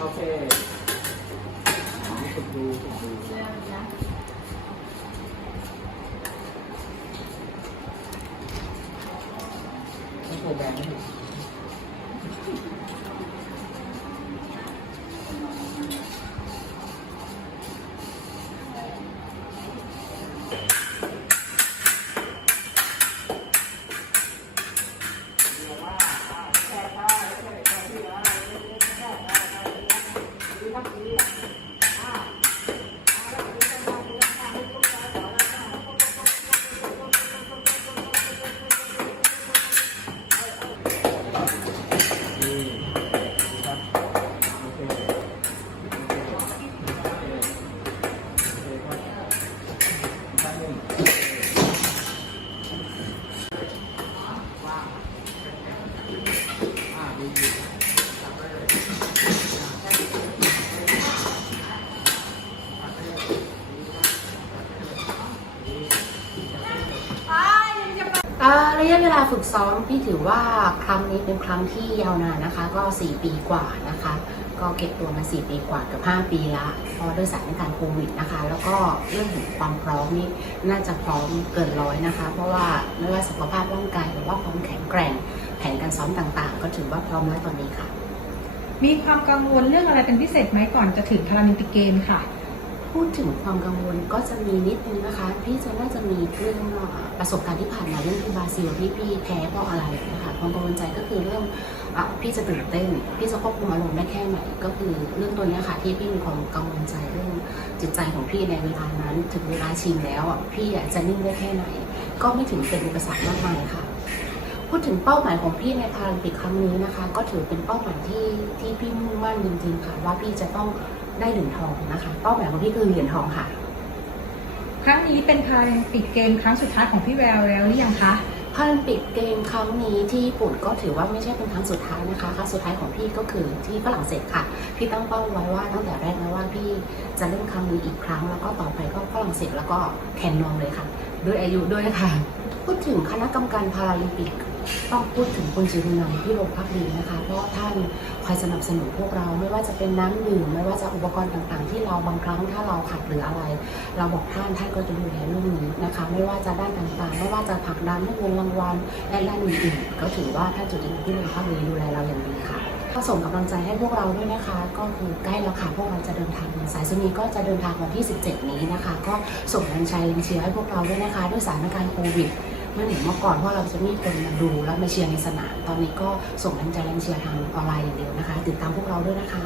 โอเคฝึกดูฝึกดูไม่โกแบนไม่ ระยะเวลาฝึกซ้อมพี่ถือว่าครั้งนี้เป็นครั้งที่ยาวนานนะคะ ก็ 4 ปีกว่านะคะ ก็เก็บตัวมา 4 ปีกว่ากับ 5 ปีละเพราะด้วยสถานการณ์โควิดนะคะ แล้วก็เรื่องของความพร้อมนี่น่าจะพร้อมเกินร้อยนะคะ เพราะว่าไม่ว่าสุขภาพร่างกายหรือว่าความแข็งแกร่งแผนการซ้อมต่างๆ ก็ถือว่าพร้อมแล้วตอนนี้ค่ะ มีความกังวลเรื่องอะไรเป็นพิเศษไหมก่อนจะถึงพาราลิมปิกเกมค่ะ พูดถึงความกังวลก็จะมีนิดนึงนะคะพี่จะน่าจะมีเรื่องประสบการณ์ที่ผ่านมาเรื่องที่บราซิลที่พี่แพ้เพราะอะไรนะคะความกังวลใจก็คือเรื่องอะพี่จะตื่นเต้น พี่จะควบคุมอารมณ์ได้แค่ไหนก็คือเรื่องตัวนี้ค่ะที่พี่มีความกังวลใจเรื่องจิตใจของพี่ในเวลานั้น ถึงเวลาชิงแล้วอะพี่จะนิ่งได้แค่ไหน ก็ไม่ถึงเป็นอุปสรรคมากมายค่ะพูดถึงเป้าหมายของพี่ในพาราลิมปิกครั้งนี้นะคะ ก็ถือเป็นเป้าหมายที่ที่พี่มุ่งมั่นจริงๆค่ะ ว่าพี่จะต้อง ได้เหรียญทองนะคะเป้าหมายของพี่คือเหรียญทองค่ะ ครั้งนี้เป็นพาราลิมปิกเกมครั้งสุดท้ายของพี่แววแล้วหรือยังคะพาราลิมปิกเกมครั้งนี้ที่ญี่ปุ่นก็ถือว่าไม่ใช่เป็นครั้งสุดท้ายนะคะครั้งสุดท้ายของพี่ก็คือที่ฝรั่งเศสค่ะ พี่ตั้งเป้าไว้ว่าตั้งแต่แรกนะว่าพี่จะเล่นครั้งนี้อีกครั้ง แล้วก็ต่อไปก็ฝรั่งเศสแล้วก็แคนนองเลยค่ะ ด้วยอายุด้วยค่ะ พูดถึงคณะกรรมการพาราลิมปิก ต้องพูดถึงคุณจิรุนันท์พี่โรมพักดีนะคะ เพราะท่านคอยสนับสนุนพวกเราไม่ว่าจะเป็นน้ำดื่มไม่ว่าจะอุปกรณ์ต่างๆ ที่เราบางครั้งถ้าเราขาดเหลืออะไร เราบอกท่านท่านก็จะดูแลเรื่องนี้นะคะ ไม่ว่าจะด้านต่างๆ ไม่ว่าจะผลักดันให้เงินรางวัลและด้านอื่นๆก็ถือว่าท่านจุดที่โรงพักดีดูแลเราอย่างดีค่ะก็ส่งกำลังใจให้พวกเราด้วยนะคะ ก็คือใกล้แล้วค่ะพวกเราจะเดินทางสายสนีก็จะเดินทางวันที่ 17 นี้นะคะ ก็ส่งแรงใจแรงเชียร์ให้พวกเราด้วยนะคะ ด้วยสถานการณ์โควิด ไม่เหมือนเมื่อก่อนเพราะเราจะมีคนมาดูและมาเชียร์ในสนาม ตอนนี้ก็ส่งแรงใจแรงเชียร์ทางออนไลน์อย่างเดียวนะคะ ติดตามพวกเราด้วยนะคะ